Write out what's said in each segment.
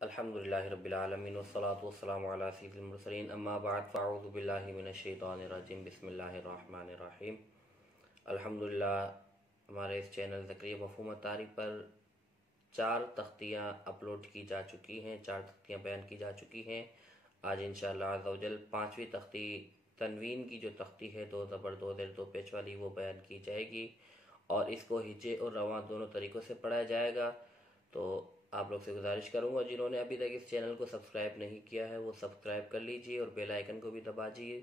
अल्हम्दुलिल्लाहि रब्बिल आलमीन वस्सलातु वस्सलामु अला सय्यिदिल मुरसलीन अम्मा बाद फ़अऊज़ु बिल्लाहि मिनश शैतानिर रजीम बिस्मिल्लाहिर रहमानिर रहीम। अल्हम्दुलिल्लाह हमारे इस चैनल ज़करिया मफ़हूम तारीख़ पर 4 तख्तियाँ अपलोड की जा चुकी हैं, 4 तख्तियाँ बयान की जा चुकी हैं। आज इंशाअल्लाह अज़्ज़ा वजल 5वीं तख्ती तनवीन की जो तख्ती है 2 ज़बर 2 ज़ेर 2 पेश वाली वो बयान की जाएगी और इसको हिज्जे और रवां दोनों तरीक़ों से पढ़ा जाएगा। तो आप लोग से गुजारिश करूंगा जिन्होंने अभी तक इस चैनल को सब्सक्राइब नहीं किया है वो सब्सक्राइब कर लीजिए और बेल आइकन को भी दबा दीजिए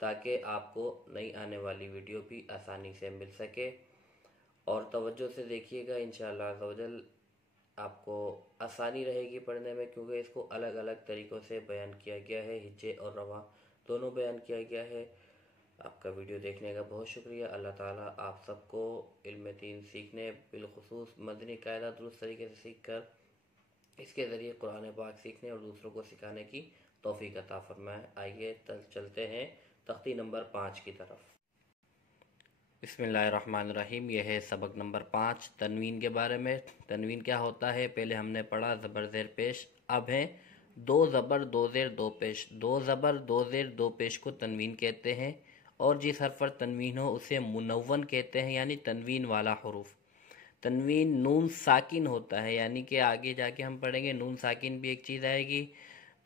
ताकि आपको नई आने वाली वीडियो भी आसानी से मिल सके। और तवज्जो से देखिएगा, इंशाअल्लाह अज़्ज़ा वजल आपको आसानी रहेगी पढ़ने में, क्योंकि इसको अलग अलग तरीक़ों से बयान किया गया है, हिज्जे और रवां दोनों बयान किया गया है। आपका वीडियो देखने का बहुत शुक्रिया। अल्लाह ताला आप सबको इल्म दीन सीखने, बिलखुसूस मदनी कायदा दुरुस्त तरीके से सीख कर इसके ज़रिए कुरान पाक सीखने और दूसरों को सिखाने की तौफीक अता फरमाए। आइए चलते हैं तख्ती नंबर 5 की तरफ। बिस्मिल्लाहिर्रहमानिर्रहीम। यह है सबक नंबर 5 तनवीन के बारे में। तनवीन क्या होता है पहले हमने पढ़ा, ज़बर ज़ेर पेश। अब है 2 ज़बर 2 ज़ेर 2 पेश। 2 ज़बर 2 ज़ेर 2 पेश को तनवीन कहते हैं और जिस हर्फ पर तनवीन हो उसे मुनव्वन कहते हैं, यानी तनवीन वाला हुरूफ। तनवीन नून साकिन होता है, यानी कि आगे जाके हम पढ़ेंगे नून साकिन भी एक चीज़ आएगी।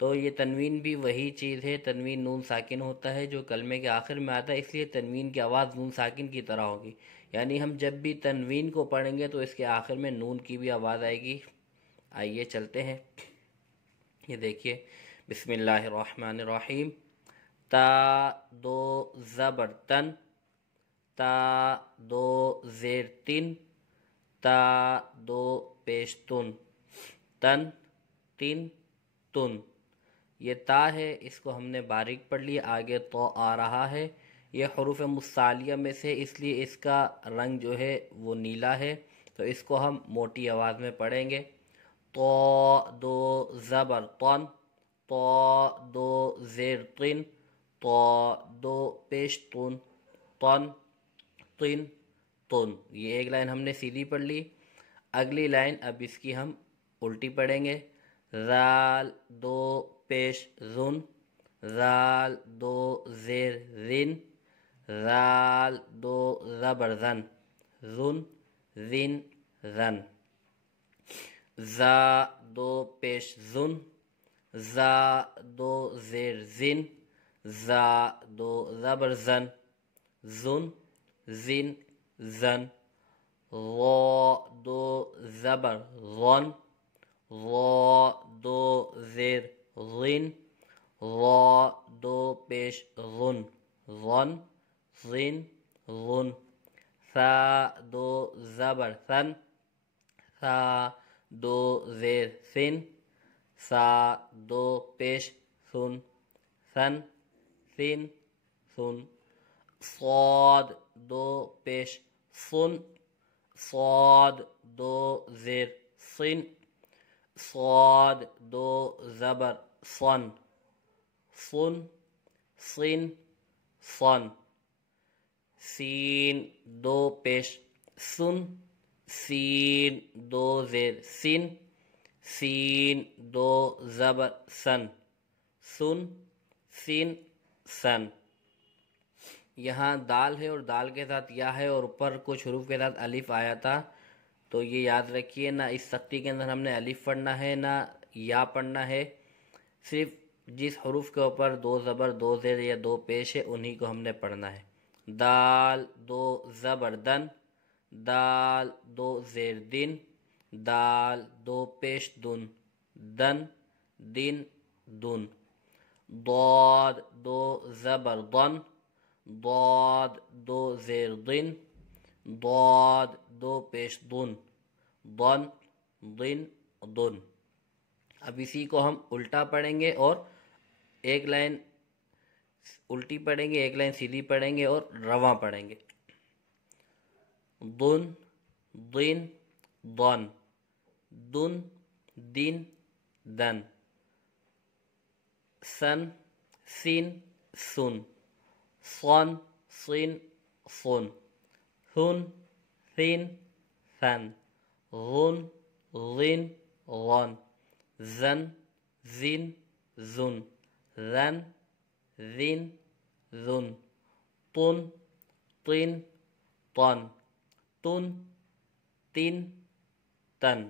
तो ये तनवीन भी वही चीज़ है, तनवीन नून साकिन होता है जो कलमे के आखिर में आता है, इसलिए तनवीन की आवाज़ नून साकिन की तरह होगी। यानी हम जब भी तनवीन को पढ़ेंगे तो इसके आखिर में नून की भी आवाज़ आएगी। आइए चलते हैं, ये देखिए। बिस्मिल्लाहिर्रहमानिर्रहीम। ता 2 ज़बर तन, ता 2 ज़ेर 3, ता 2 पेश तुन, तन 3 तुन। ये ता है, इसको हमने बारीक पढ़ लिया। आगे तो आ रहा है, ये हरूफ मुस्सालिया में से, इसलिए इसका रंग जो है वो नीला है, तो इसको हम मोटी आवाज़ में पढ़ेंगे। तो 2 ज़बर तन, तो 2 ज़ेर तिन, तो 2 पेश तुन, तन तिन तुन। ये एक लाइन हमने सीधी पढ़ ली। अगली लाइन अब इसकी हम उल्टी पढ़ेंगे। ज़ाल 2 पेश ज़ुन, ज़ाल 2 ज़ेर ज़िन, ज़ाल 2 ज़बर ज़न, ज़ुन ज़िन ज़न। ज़ा 2 पेश ज़ुन, ज़ा 2 ज़ेर ज़िन, ज़ा 2 ज़बर ज़न, ज़ुन ज़िन ज़न। ज़ा 2 ज़बर ज़न, ज़ा 2 ज़ेर ज़िन, ज़ा 2 पेश ज़ुन, ज़न ज़िन ज़ुन। सा 2 ज़बर सन, सा 2 ज़ेर सिन, सा 2 पेश सुन, सन सिन सुन। صاد 2 पेश सुन, صاد 2 ज़ेर सिन, صاد 2 ज़बर सन, सुन सिन सन। सीन 2 पेश सुन, सीन 2 ज़ेर सिन, सीन 2 ज़बर सन, सुन सिन सन। यहाँ दाल है और दाल के साथ या है और ऊपर कुछ हरूफ के साथ अलिफ आया था, तो ये याद रखिए, ना इस सख्ती के अंदर हमने अलिफ पढ़ना है ना या पढ़ना है। सिर्फ जिस हरूफ के ऊपर 2 ज़बर 2 ज़ेर या 2 पेश है उन्हीं को हमने पढ़ना है। दाल 2 ज़बर दन, दाल 2 ज़ेर दिन, दाल 2 पेश दुन, दन दिन दुन। ضاد 2 ज़बर दन, ضاد 2 ज़ेर दिन, ضاد 2 पेश दुन, दन दिन दुन। अब इसी को हम उल्टा पढ़ेंगे और एक लाइन उल्टी पढ़ेंगे, एक लाइन सीधी पढ़ेंगे और रवां पढ़ेंगे। दुन दिन दन, दुन दिन दन। सन सिन सुन, सन सिन सुन, हुन सिन सन, गुन जिन गन, زن زن زن رن رن ذن طن طن طن تن تن تن۔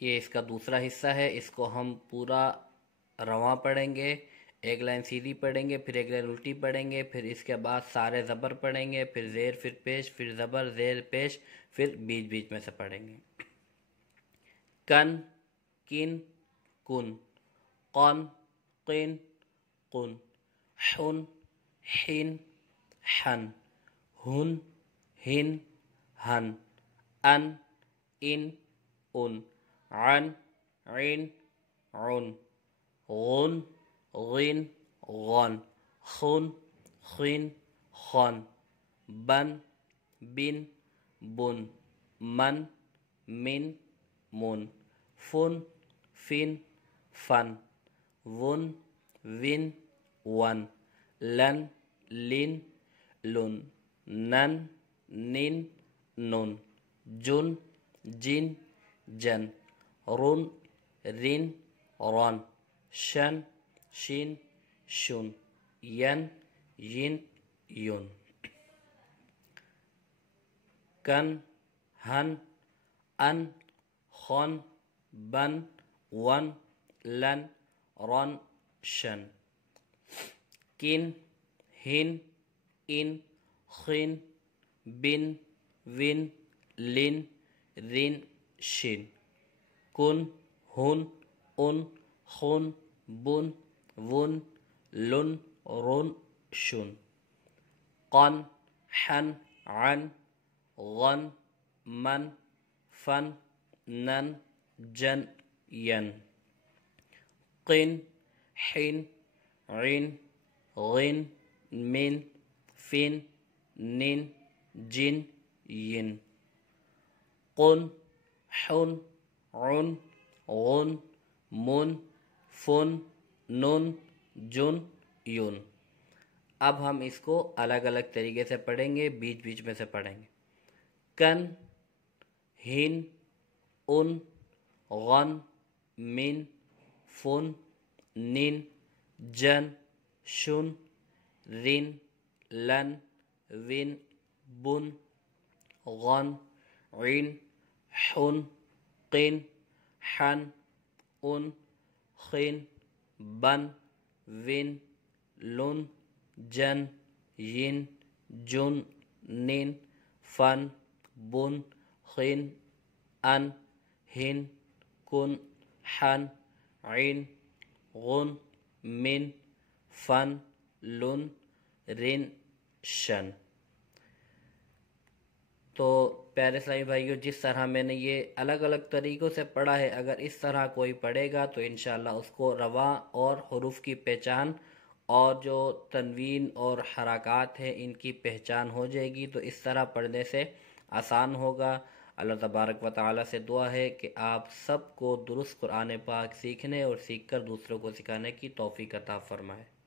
یہ اس کا دوسرا حصہ ہے، اس کو ہم پورا رواں پڑھیں گے، ایک لائن سیدھی پڑھیں گے، پھر ایک لائن الٹی پڑھیں گے، پھر اس کے بعد سارے زبر پڑھیں گے، پھر زیر، پھر پیش، پھر زبر، زیر، پیش، پھر بیچ بیچ میں سے پڑھیں گے۔ کن کن کن قن قن قن حن حن حن ہن ہن ہن ان ان ان عن عن عن غن غن غن خن خن خن بن بن بن من من من فن فن فن ون ون ون لن لن لن نن نن نن جن جن جن رن رن رن شن شن شن ین ین یون کن ہن ان خن بن ون لن رن شن کن ہن ان خن بن ون لن رن شن کن ہن ان خن بن ون لن رن شن قن حن عن غن من فن نن جن ین قن حن عن غن من فن نن جن ین قن حن عن غن من فن نن جن یون۔ اب ہم اس کو الگ الگ طریقے سے پڑھیں گے، بیچ بیچ میں سے پڑھیں گے۔ کن ہن ان غن من فن نن جن شن رن لن ون بن غن عن حن قن حن ان خن بن ون لن جن ین جن نن فن بن خن ان ہن کن حن عن غن من فن لن رن شن۔ تو پیارے اسلامی بھائیو، جس طرح میں نے یہ الگ الگ طریقوں سے پڑھا ہے، اگر اس طرح کوئی پڑھے گا تو انشاءاللہ اس کو رواں اور حروف کی پہچان اور جو تنوین اور حرکات ہیں ان کی پہچان ہو جائے گی۔ تو اس طرح پڑھنے سے آسان ہوگا۔ اللہ تبارک و تعالی سے دعا ہے کہ آپ سب کو درست قرآن پاک سیکھنے اور سیکھ کر دوسروں کو سکھانے کی توفیق عطا فرمائے۔